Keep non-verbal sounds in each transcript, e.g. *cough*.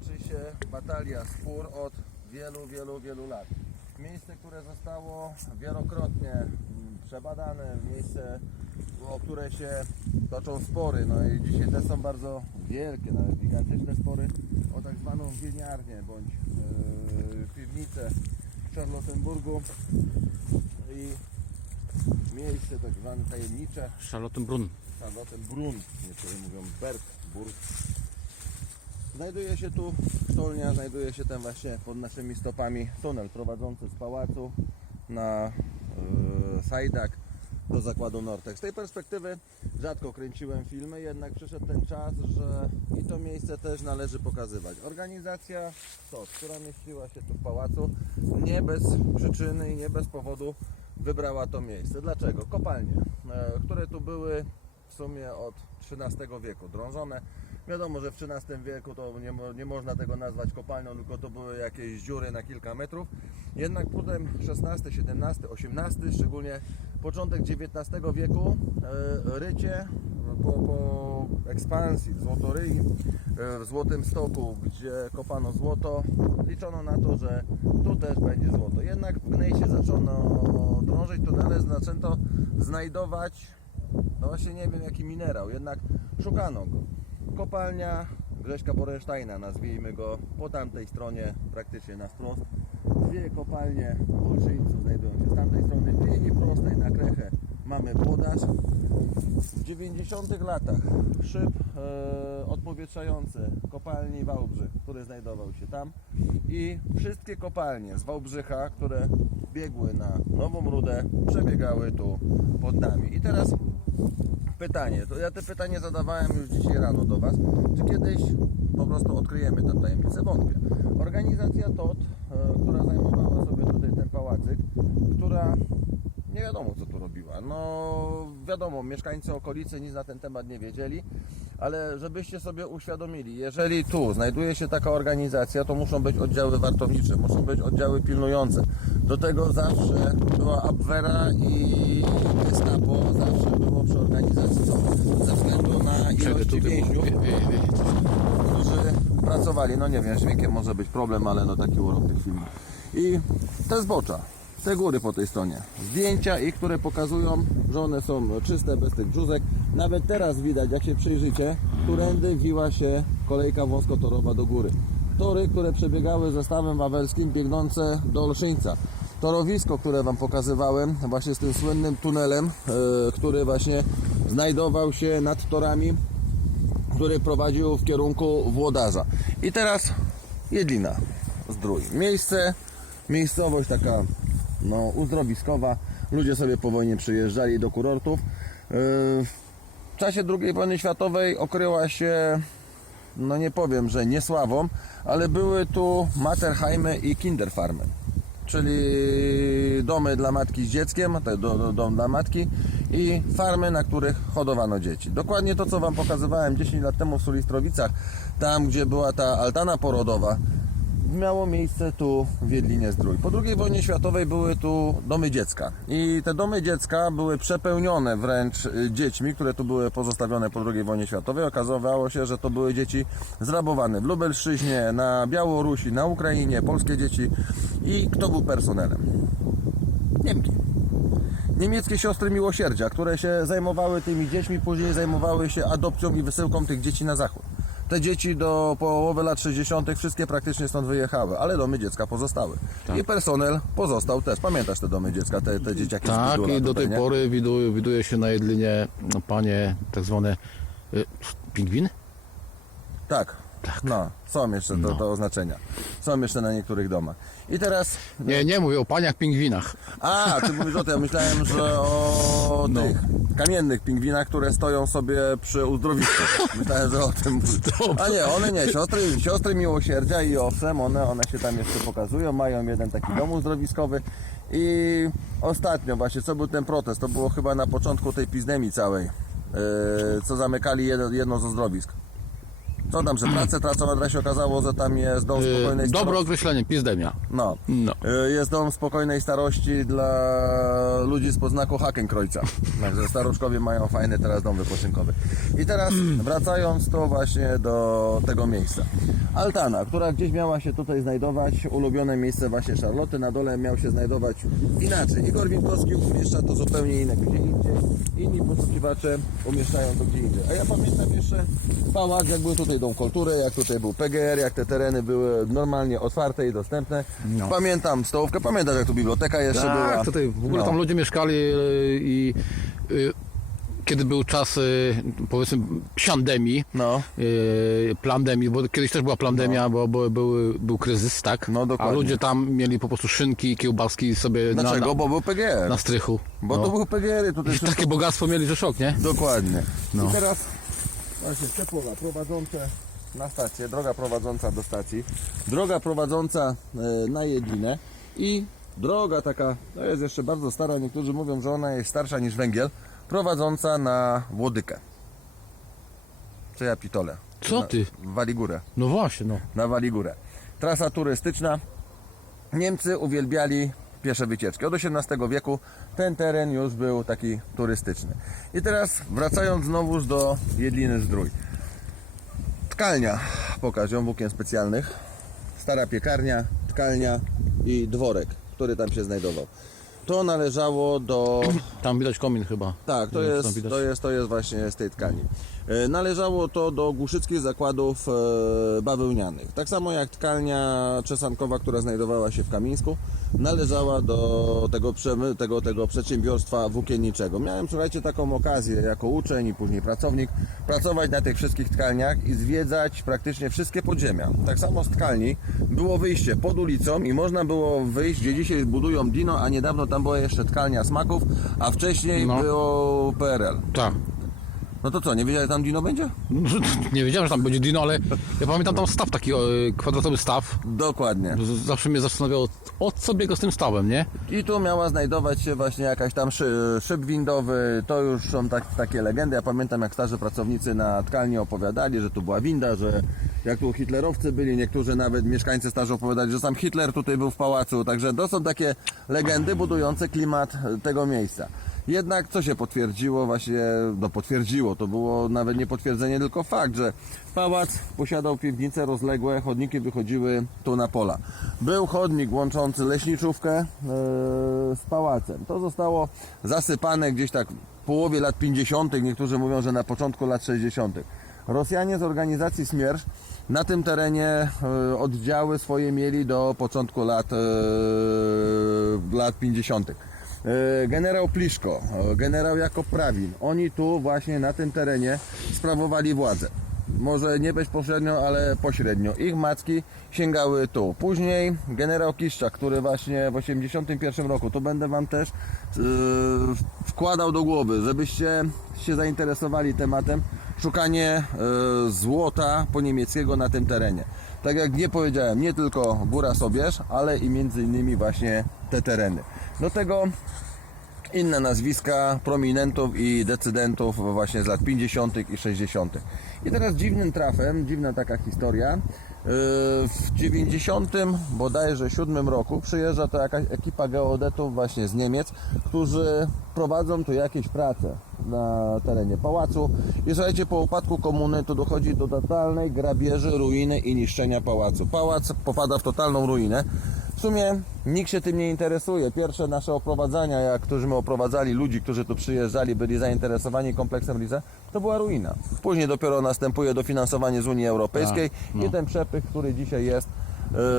toczy się batalia, spór od wielu, wielu, wielu lat. Miejsce, które zostało wielokrotnie przebadane, miejsce, o które się toczą spory. No i dzisiaj te są bardzo wielkie, nawet gigantyczne spory o tak zwaną wieniarnię bądź yy, piwnicę w Charlottenburgu i miejsce tak zwane tajemnicze Charlottenbrunn. Charlottenbrunn, niektórzy mówią Bergburg. Znajduje się tu sztolnia, znajduje się ten właśnie pod naszymi stopami tunel prowadzący z pałacu na yy, Sajdak do zakładu Nortex. Z tej perspektywy rzadko kręciłem filmy, jednak przyszedł ten czas, że i to miejsce też należy pokazywać. Organizacja SOS, która mieściła się tu w pałacu, nie bez przyczyny i nie bez powodu wybrała to miejsce. Dlaczego? Kopalnie, e, które tu były w sumie od XIII wieku drążone. Wiadomo, że w XIII wieku to nie, nie można tego nazwać kopalnią, tylko to były jakieś dziury na kilka metrów. Jednak potem XVI, XVII, XVIII, szczególnie początek XIX wieku, e, rycie po, po ekspansji w Złotoryi, e, w Złotym Stoku, gdzie kopano złoto, liczono na to, że tu też będzie złoto. Jednak w Gnejsie zaczęto drążyć tunele, zaczęto znajdować no właśnie nie wiem jaki minerał, jednak szukano go. Kopalnia Grześka Borensteina, nazwijmy go po tamtej stronie, praktycznie na wprost. Dwie kopalnie Bolszyńców znajdują się z tamtej strony, w linii prostej na krechę mamy Włodarz. W 90 latach szyb e, odpowietrzający kopalni Wałbrzych, który znajdował się tam i wszystkie kopalnie z Wałbrzycha, które biegły na Nową Rudę, przebiegały tu pod nami. I teraz pytanie, to ja te pytanie zadawałem już dzisiaj rano do Was, czy kiedyś po prostu odkryjemy tę tajemnicę? Wątpię. Organizacja TOT, e, która zajmowała sobie tutaj ten pałacyk, która nie wiadomo co tu robiła. No wiadomo, mieszkańcy okolicy nic na ten temat nie wiedzieli, ale żebyście sobie uświadomili, jeżeli tu znajduje się taka organizacja, to muszą być oddziały wartownicze, muszą być oddziały pilnujące. Do tego zawsze była Abwera i Gestapo zawsze było przy organizacji co? Ze względu na ilości więźniów, którzy pracowali. No nie wiem, z może być problem, ale no taki urok tych filmów. I te zbocza, te góry po tej stronie. Zdjęcia ich, które pokazują, że one są czyste, bez tych brzuzek. Nawet teraz widać, jak się przyjrzycie, którędy wiła się kolejka wąskotorowa do góry. Tory, które przebiegały zestawem wawelskim, biegnące do Olszyńca. Torowisko, które Wam pokazywałem, właśnie z tym słynnym tunelem, e, który właśnie znajdował się nad torami który prowadził w kierunku Włodarza. I teraz Jedlina, Zdrój. Miejsce, miejscowość taka no, uzdrowiskowa. Ludzie sobie po wojnie przyjeżdżali do kurortów. Yy, W czasie II wojny światowej okryła się, no nie powiem, że niesławą, ale były tu Materheimy i Kinderfarmy czyli domy dla matki z dzieckiem, dom dla matki i farmy, na których hodowano dzieci. Dokładnie to, co Wam pokazywałem 10 lat temu w Sulistrowicach, tam gdzie była ta altana porodowa, miało miejsce tu w Jedlinie Zdrój. Po II wojnie światowej były tu domy dziecka i te domy dziecka były przepełnione wręcz y, dziećmi, które tu były pozostawione po II wojnie światowej. Okazywało się, że to były dzieci zrabowane w Lubelszczyźnie, na Białorusi, na Ukrainie, polskie dzieci i kto był personelem? Niemki. Niemieckie siostry miłosierdzia, które się zajmowały tymi dziećmi, później zajmowały się adopcją i wysyłką tych dzieci na zachód. Te dzieci do połowy lat 60. wszystkie praktycznie stąd wyjechały, ale domy dziecka pozostały. I personel pozostał też. Pamiętasz te domy dziecka, te, te dzieciaki Tak, i do tutaj, tej nie? pory widuje, widuje się na Jedlinie no, panie tak zwane y, pingwiny? Tak. No, są jeszcze to, to oznaczenia. Są jeszcze na niektórych domach. I teraz Nie, nie mówię o paniach pingwinach. A, ty mówisz o tym, ja myślałem, że o No. tych kamiennych pingwinach, które stoją sobie przy uzdrowisku. Myślałem, że o tym mówisz. A nie, one nie, siostry, siostry miłosierdzia i owszem, one, one się tam jeszcze pokazują, mają jeden taki dom uzdrowiskowy i ostatnio właśnie, co był ten protest, to było chyba na początku tej pizdemii całej, yy, co zamykali jedno, jedno z uzdrowisk. Co tam, że pracę tracą, a się okazało, że tam jest dom E, spokojnej Dobre starości. określenie, pizdemia. No. No. E, Jest dom spokojnej starości dla ludzi z poznaku Hakenkrojca. *laughs* Także staruszkowie mają fajny teraz dom wypoczynkowy. I teraz wracając to właśnie do tego miejsca. Altana, która gdzieś miała się tutaj znajdować, ulubione miejsce właśnie Szarloty, na dole miał się znajdować inaczej. Igor Winkowski umieszcza to zupełnie inne gdzie indziej. Inni poszukiwacze umieszczają to gdzie indziej. A ja pamiętam jeszcze pałac, jak był tutaj Dom Kultury, jak tutaj był PGR, jak te tereny były normalnie otwarte i dostępne. No. Pamiętam stołówkę, pamiętasz jak tu biblioteka jeszcze była. Tak, tutaj w ogóle No. tam ludzie mieszkali e, i e, kiedy był czas, e, powiedzmy, pandemii, No. plandemii, bo kiedyś też była plandemia, bo, bo był, był kryzys, tak? No, A dokładnie. ludzie tam mieli po prostu szynki, kiełbaski sobie na, Dlaczego? na, Bo był PGR. na strychu. Bo no. to był PGR tutaj I wszystko... takie bogactwo mieli, że szok, nie? Dokładnie. No. I teraz właśnie te pola prowadzące na stację, droga prowadząca do stacji, droga prowadząca e, na Jedlinę i droga taka, to jest jeszcze bardzo stara, niektórzy mówią, że ona jest starsza niż węgiel, prowadząca na Włodykę. Czy ja pitole? Co Na- ty? W Waligórę. No właśnie, no. na Waligórę. Trasa turystyczna. Niemcy uwielbiali piesze wycieczki. Od XVIII wieku ten teren już był taki turystyczny. I teraz wracając znowuż do Jedliny Zdrój. Tkalnia, pokaż ją włókien specjalnych. Stara piekarnia, tkalnia i dworek, który tam się znajdował. To należało do *clears throat* Tam widać komin chyba. tak, to jest, to jest, to jest właśnie z tej tkani. E, Należało to do głuszyckich zakładów e, bawełnianych. Tak samo jak tkalnia czesankowa, która znajdowała się w Kamińsku, należała do tego, przemy- tego, tego przedsiębiorstwa włókienniczego. Miałem, słuchajcie, taką okazję jako uczeń i później pracownik pracować na tych wszystkich tkalniach i zwiedzać praktycznie wszystkie podziemia. Tak samo z tkalni było wyjście pod ulicą i można było wyjść, gdzie dzisiaj budują Dino, a niedawno tam była jeszcze tkalnia smaków, a wcześniej No. było PRL. Tak. No to co, nie wiedziałeś, że tam Dino będzie? *laughs* Nie wiedziałem, że tam będzie Dino, ale ja pamiętam tam staw taki, e, kwadratowy staw. Dokładnie. Z- Zawsze mnie zastanawiało, o co biega z tym stawem, nie? I tu miała znajdować się właśnie jakaś tam szy, szyb windowy, to już są tak, takie legendy. Ja pamiętam jak starzy pracownicy na tkalni opowiadali, że tu była winda, że jak tu hitlerowcy byli, niektórzy nawet mieszkańcy starzy opowiadali, że sam Hitler tutaj był w pałacu. Także to są takie legendy budujące klimat tego miejsca. Jednak co się potwierdziło, właśnie, no potwierdziło, to było nawet nie potwierdzenie, tylko fakt, że pałac posiadał piwnice rozległe, chodniki wychodziły tu na pola. Był chodnik łączący leśniczówkę e, z pałacem. To zostało zasypane gdzieś tak w połowie lat 50., niektórzy mówią, że na początku lat 60. Rosjanie z organizacji Smierz na tym terenie e, oddziały swoje mieli do początku lat, e, lat 50. E, Generał Pliszko, e, generał Jakub Prawin, oni tu właśnie na tym terenie sprawowali władzę. Może nie bezpośrednio, ale pośrednio. Ich macki sięgały tu. Później generał Kiszczak, który właśnie w 81 roku, to będę wam też yy, wkładał do głowy, żebyście się zainteresowali tematem szukanie yy, złota po niemieckiego na tym terenie. Tak jak nie powiedziałem, nie tylko Góra Sobierz, ale i między innymi właśnie te tereny. Do tego inne nazwiska prominentów i decydentów właśnie z lat 50. i 60. I teraz dziwnym trafem, dziwna taka historia. yy, W 90 bodajże 7 roku przyjeżdża to jakaś ekipa geodetów właśnie z Niemiec, którzy prowadzą tu jakieś prace na terenie pałacu. I słuchajcie, po upadku komuny to dochodzi do totalnej grabieży, ruiny i niszczenia pałacu. Pałac popada w totalną ruinę. W sumie nikt się tym nie interesuje. Pierwsze nasze oprowadzania, jak którzy my oprowadzali ludzi, którzy tu przyjeżdżali, byli zainteresowani kompleksem Rize, to była ruina. Później dopiero następuje dofinansowanie z Unii Europejskiej Tak, no. i ten przepych, który dzisiaj jest,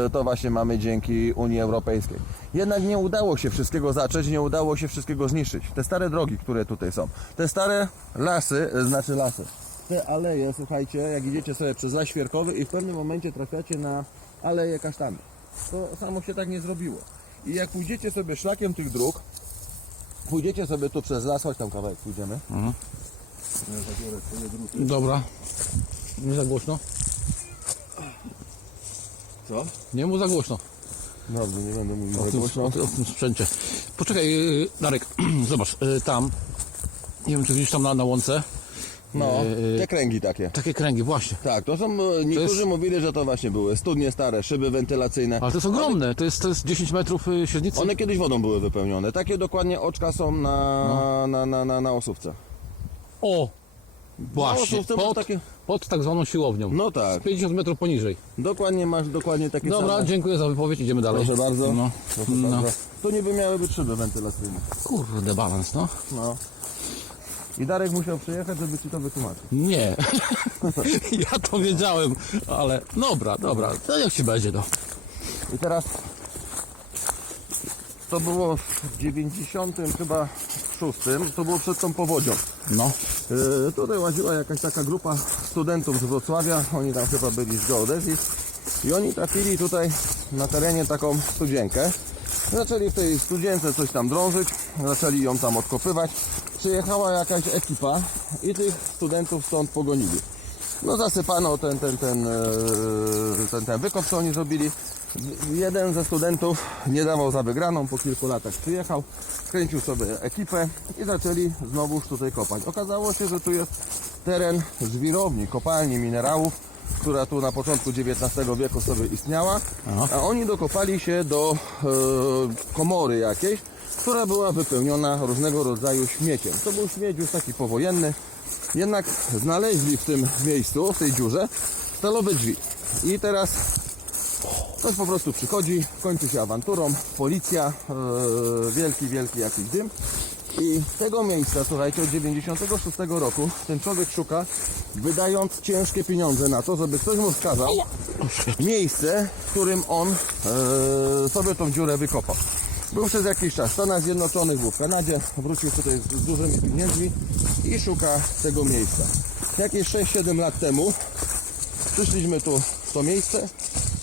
y, to właśnie mamy dzięki Unii Europejskiej. Jednak nie udało się wszystkiego zacząć, nie udało się wszystkiego zniszczyć. Te stare drogi, które tutaj są, te stare lasy, y, znaczy lasy, te aleje, słuchajcie, jak idziecie sobie przez Las Świerkowy i w pewnym momencie trafiacie na Aleję Kasztany. To samo się tak nie zrobiło. I jak pójdziecie sobie szlakiem tych dróg, pójdziecie sobie tu przez las, chodź tam kawałek pójdziemy. Dobra. Nie za głośno. Co? Nie mów za głośno. Dobrze, nie będę mówił O za tym, głośno. o, tym- o tym sprzęcie. Poczekaj, yy, Darek, *clears throat* zobacz, yy, tam, nie wiem czy widzisz tam na, na łące, No, e, te kręgi takie. takie kręgi, właśnie. Tak, to są, e, niektórzy jest- mówili, że to właśnie były studnie stare, szyby wentylacyjne. Ale to jest ogromne, to jest, to jest 10 metrów y, średnicy. One kiedyś wodą były wypełnione. Takie dokładnie oczka są na, No. na, na, na, na osówce. O! Właśnie, to masz pod, takie- pod tak zwaną siłownią. No tak, 50 metrów poniżej. dokładnie masz dokładnie takie Dobra, same. dziękuję za wypowiedź, idziemy dalej. Proszę bardzo. No, Proszę no. bardzo. Tu niby miały być szyby wentylacyjne. Kurde, balans, no. No. I Darek musiał przyjechać, żeby ci to wytłumaczyć. Nie. *laughs* ja to wiedziałem, ale dobra, dobra, to jak ci będzie, no. I teraz to było w 90 chyba szóstym, to było przed tą powodzią. No, Yy, tutaj łaziła jakaś taka grupa studentów z Wrocławia, oni tam chyba byli z geodezji i oni trafili tutaj na terenie taką studzienkę. Zaczęli w tej studzience coś tam drążyć, zaczęli ją tam odkopywać. Przyjechała jakaś ekipa i tych studentów stąd pogonili. No zasypano ten, ten, ten, e, ten, ten wykop, co oni zrobili. Jeden ze studentów nie dawał za wygraną, po kilku latach przyjechał, skręcił sobie ekipę i zaczęli znowuż tutaj kopać. Okazało się, że tu jest teren żwirowni, kopalni minerałów, która tu na początku XIX wieku sobie istniała, a oni dokopali się do e, komory jakiejś, która była wypełniona różnego rodzaju śmieciem. To był śmieć już taki powojenny, jednak znaleźli w tym miejscu, w tej dziurze, stalowe drzwi. I teraz ktoś po prostu przychodzi, kończy się awanturą, policja, e, wielki, wielki jakiś dym. I tego miejsca, słuchajcie, od 96 roku ten człowiek szuka, wydając ciężkie pieniądze na to, żeby ktoś mu wskazał miejsce, w którym on e, sobie tą dziurę wykopał. Był przez jakiś czas w Stanach Zjednoczonych, był w Kanadzie, wrócił tutaj z dużymi pieniędzmi i szuka tego miejsca. Jakieś 6-7 lat temu przyszliśmy tu w to miejsce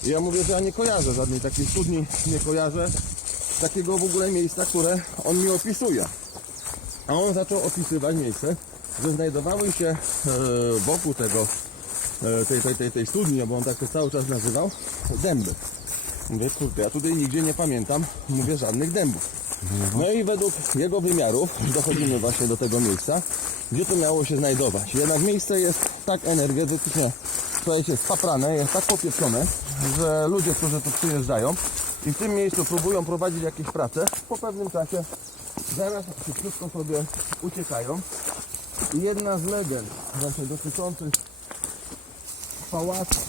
i ja mówię, że ja nie kojarzę żadnej takiej studni, nie kojarzę takiego w ogóle miejsca, które on mi opisuje. A on zaczął opisywać miejsce, że znajdowały się e, wokół tego, e, tej, tej, tej, tej studni, bo on tak to cały czas nazywał, dęby. Mówię, kurde, ja tutaj nigdzie nie pamiętam, mówię, żadnych dębów. No i według jego wymiarów dochodzimy właśnie do tego miejsca, gdzie to miało się znajdować. Jednak miejsce jest tak energetycznie, słuchajcie, spaprane, jest tak popieprzone, że ludzie, którzy tu przyjeżdżają i w tym miejscu próbują prowadzić jakieś prace, po pewnym czasie zaraz szybciutko sobie uciekają. I jedna z legend właśnie dotyczących pałacu,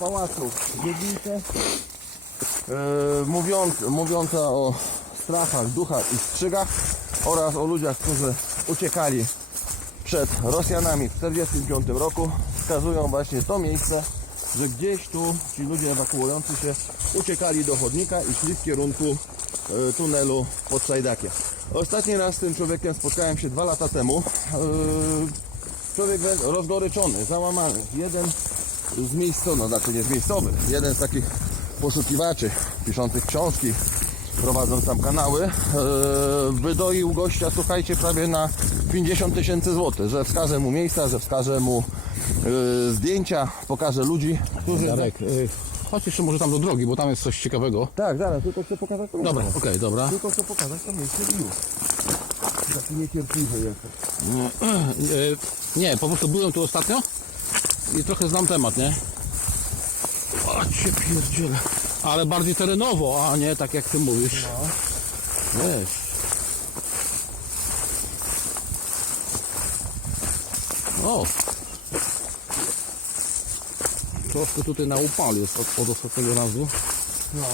pałacu Wiedlice, e, mówiąc, mówiąca o strachach, duchach i strzygach oraz o ludziach, którzy uciekali przed Rosjanami w 1945 roku, wskazują właśnie to miejsce, że gdzieś tu ci ludzie ewakuujący się uciekali do chodnika i szli w kierunku e, tunelu pod Sajdakiem. Ostatni raz z tym człowiekiem spotkałem się dwa lata temu. E, Człowiek rozgoryczony, załamany. Jeden z miejscowych, no znaczy nie z miejscowych, jeden z takich poszukiwaczy piszących książki, prowadząc tam kanały, e, wydoił gościa, słuchajcie, prawie na 50 tysięcy złotych, że wskaże mu miejsca, że wskaże mu e, zdjęcia, pokaże ludzi, którzy... Darek, y, chodź jeszcze może tam do drogi, bo tam jest coś ciekawego. Tak, zaraz, tylko chcę pokazać to Dobra, miejsce. okej, dobra. Tylko chcę pokazać to miejsce i już. Taki niecierpliwy jestem. Y, nie, po prostu byłem tu ostatnio i trochę znam temat, nie? O cię pierdzielę. Ale bardziej terenowo, a nie tak jak ty mówisz. Wiesz. O! Troszkę tutaj na upal jest od, od ostatniego razu. No.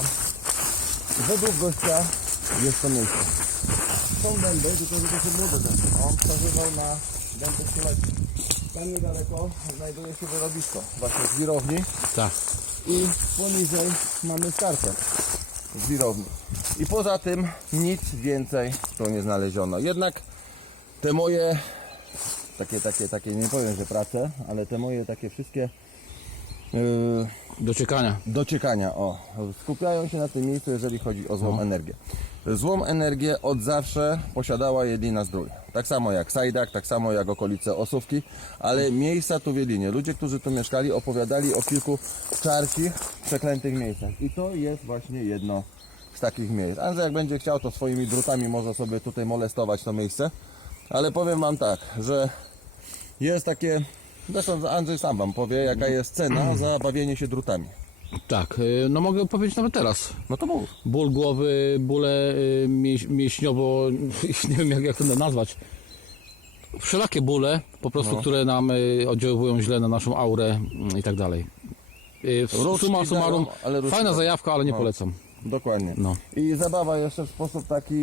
Według gościa jest to miejsce. Są dęby, tylko że to są młode dęby. A On wskazywał na dęby stuletnie. Tam niedaleko znajduje się wyrobisko właśnie z wirowni Tak. i poniżej mamy skarpę z wirowni. I poza tym nic więcej tu nie znaleziono. Jednak te moje takie, takie, takie, nie powiem, że prace, ale te moje takie wszystkie yy, Dociekania. dociekania, o, skupiają się na tym miejscu, jeżeli chodzi o złą energię. Złą energię od zawsze posiadała Jedlina Zdrój. Tak samo jak Sajdak, tak samo jak okolice Osówki, ale miejsca tu w Jedlinie. Ludzie, którzy tu mieszkali, opowiadali o kilku czarkich, przeklętych miejscach. I to jest właśnie jedno z takich miejsc. Andrzej jak będzie chciał, to swoimi drutami może sobie tutaj molestować to miejsce. Ale powiem Wam tak, że jest takie, zresztą Andrzej sam Wam powie, jaka jest cena za bawienie się drutami. Tak, y, no mogę powiedzieć nawet teraz. No to mów. Ból głowy, bóle y, mięś, mięśniowo, *laughs* nie wiem jak, jak to nazwać. Wszelakie bóle, po prostu, No. które nam y, oddziaływują źle na naszą aurę mm, i tak dalej. Y, w Różdżki Summa summarum, dają, ale różdżki fajna dają. zajawka, ale nie No. polecam. Dokładnie. No. I zabawa jeszcze w sposób taki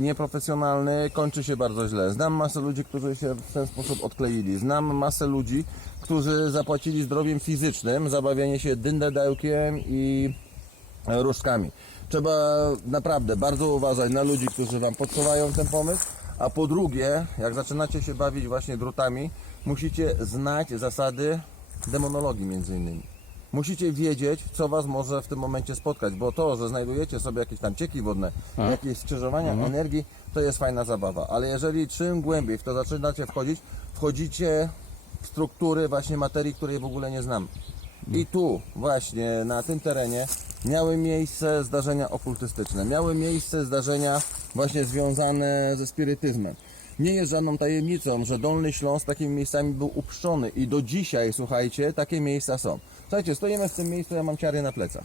nieprofesjonalny kończy się bardzo źle. Znam masę ludzi, którzy się w ten sposób odkleili. Znam masę ludzi, którzy zapłacili zdrowiem fizycznym za bawienie się dyndedełkiem i różdżkami. Trzeba naprawdę bardzo uważać na ludzi, którzy Wam podsuwają ten pomysł. A po drugie, jak zaczynacie się bawić właśnie drutami, musicie znać zasady demonologii między innymi. Musicie wiedzieć, co Was może w tym momencie spotkać, bo to, że znajdujecie sobie jakieś tam cieki wodne, A. jakieś skrzyżowania energii, to jest fajna zabawa. Ale jeżeli czym głębiej w to zaczynacie wchodzić, wchodzicie w struktury właśnie materii, której w ogóle nie znamy. I tu właśnie na tym terenie miały miejsce zdarzenia okultystyczne, miały miejsce zdarzenia właśnie związane ze spirytyzmem. Nie jest żadną tajemnicą, że Dolny Śląsk takimi miejscami był uprzczony i do dzisiaj, słuchajcie, takie miejsca są. Słuchajcie, stoimy w tym miejscu, ja mam ciary na plecach.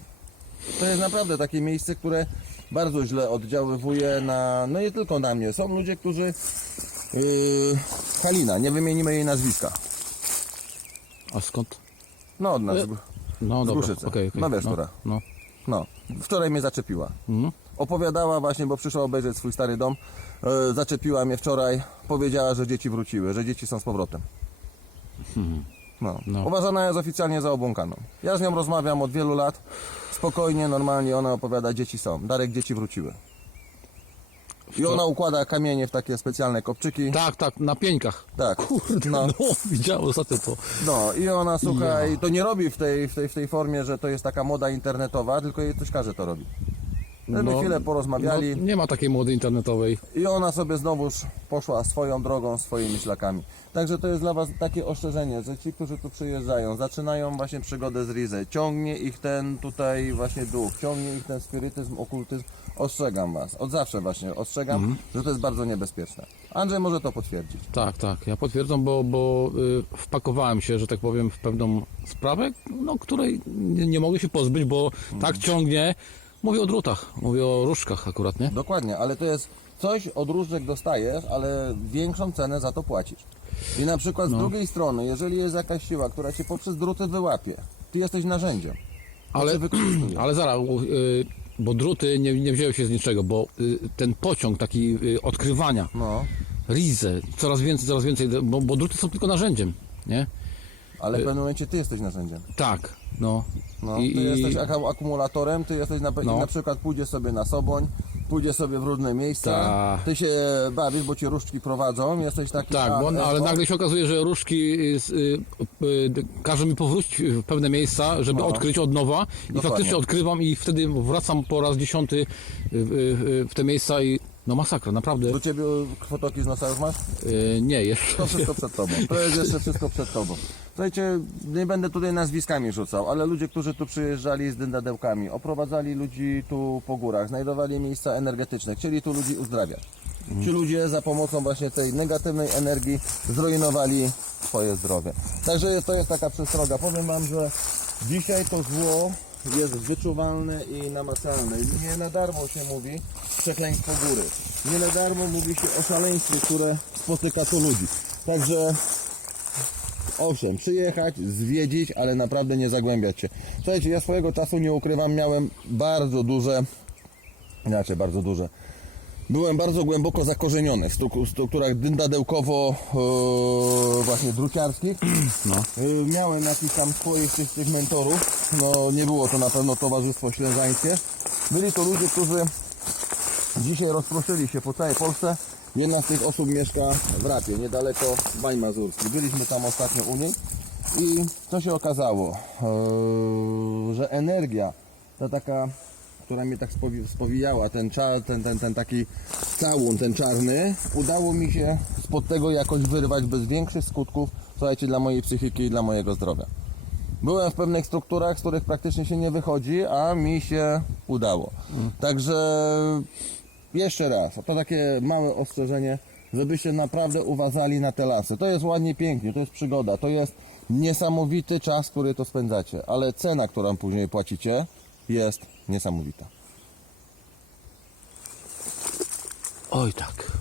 To jest naprawdę takie miejsce, które bardzo źle oddziaływuje na, no nie tylko na mnie. Są ludzie, którzy, yy, Halina, nie wymienimy jej nazwiska. A skąd? No od nas, E, No Z dobra, Głuszycy. okej, okej. No wiesz, no, która. no. no, wczoraj mnie zaczepiła. Mhm. Opowiadała właśnie, bo przyszła obejrzeć swój stary dom, e, zaczepiła mnie wczoraj, powiedziała, że dzieci wróciły, że dzieci są z powrotem. No. No. Uważana jest oficjalnie za obłąkaną. Ja z nią rozmawiam od wielu lat, spokojnie, normalnie, ona opowiada, dzieci są. Darek, dzieci wróciły. I ona układa kamienie w takie specjalne kopczyki. Tak, tak, na pieńkach. Tak. Kurde, No. no, widziałem ostatnio to. No i ona, słuchaj, to nie robi w tej, w, tej, w tej formie, że to jest taka moda internetowa, tylko jej ktoś każe to robić. My No, chwilę porozmawiali. No, nie ma takiej młody internetowej. I ona sobie znowuż poszła swoją drogą, swoimi szlakami. Także to jest dla Was takie ostrzeżenie, że ci, którzy tu przyjeżdżają, zaczynają właśnie przygodę z Rizę. Ciągnie ich ten tutaj właśnie duch, ciągnie ich ten spirytyzm, okultyzm. Ostrzegam Was, od zawsze właśnie ostrzegam, Mhm. że to jest bardzo niebezpieczne. Andrzej może to potwierdzić. Tak, tak, ja potwierdzam, bo, bo y, wpakowałem się, że tak powiem, w pewną sprawę, no, której nie, nie mogę się pozbyć, bo tak ciągnie. Mówię o drutach, mówię o różkach akurat, nie? Dokładnie, ale to jest coś od różdżek dostajesz, ale większą cenę za to płacisz. I na przykład z No. drugiej strony, jeżeli jest jakaś siła, która Cię poprzez druty wyłapie, Ty jesteś narzędziem. To Ale, cię wykorzystuje. *clears throat* ale zaraz, y, bo druty nie, nie wzięły się z niczego, bo y, ten pociąg taki y, odkrywania, No, rizę, coraz więcej, coraz więcej, bo, bo druty są tylko narzędziem, nie? Ale w pewnym momencie Ty jesteś narzędziem. Tak, no. No, I- ty jesteś ak- akumulatorem, ty jesteś na, No. i na przykład pójdziesz sobie na Soboń, pójdziesz sobie w różne miejsca, Ta. ty się bawisz, bo cię różdżki prowadzą, jesteś taki... Tak, a, bo, e, ale o, nagle się okazuje, że różdżki y, y, y, każą mi powrócić w pewne miejsca, żeby odkryć od nowa i Dokładnie. faktycznie odkrywam i wtedy wracam po raz dziesiąty y, y, y, w te miejsca i no masakra, naprawdę Do ciebie krwotoki z nosa już masz? y, nie jest. To wszystko przed tobą. To jest jeszcze wszystko przed tobą. Słuchajcie, nie będę tutaj nazwiskami rzucał, ale ludzie, którzy tu przyjeżdżali z dyndadełkami, oprowadzali ludzi tu po górach, znajdowali miejsca energetyczne, chcieli tu ludzi uzdrawiać. Ci ludzie za pomocą właśnie tej negatywnej energii zrujnowali swoje zdrowie. Także to jest taka przestroga. Powiem Wam, że dzisiaj to zło jest wyczuwalne i namacalne. Nie na darmo się mówi przekleństwo góry. Nie na darmo mówi się o szaleństwie, które spotyka tu ludzi. Także Owszem, przyjechać, zwiedzić, ale naprawdę nie zagłębiać się. Słuchajcie, ja swojego czasu nie ukrywam, miałem bardzo duże, inaczej bardzo duże. Byłem bardzo głęboko zakorzeniony w stru- strukturach dyndadełkowo e, właśnie druciarskich. *clears throat* No. E, Miałem jakichś tam swoich tych, tych mentorów. No nie było to na pewno Towarzystwo Ślężańskie. Byli to ludzie, którzy dzisiaj rozproszyli się po całej Polsce. Jedna z tych osób mieszka w Rapie, niedaleko Bań Mazurskiej. Byliśmy tam ostatnio u niej i co się okazało? Eee, że energia, ta taka, która mnie tak spowi- spowijała, ten, czar, ten, ten, ten taki całun, ten czarny, udało mi się spod tego jakoś wyrwać bez większych skutków, słuchajcie, dla mojej psychiki i dla mojego zdrowia. Byłem w pewnych strukturach, z których praktycznie się nie wychodzi, a mi się udało. Także jeszcze raz, to takie małe ostrzeżenie. żebyście naprawdę uważali na te lasy. To jest ładnie, pięknie, to jest przygoda, to jest niesamowity czas, który to spędzacie, ale cena, którą później płacicie, jest niesamowita. Oj tak.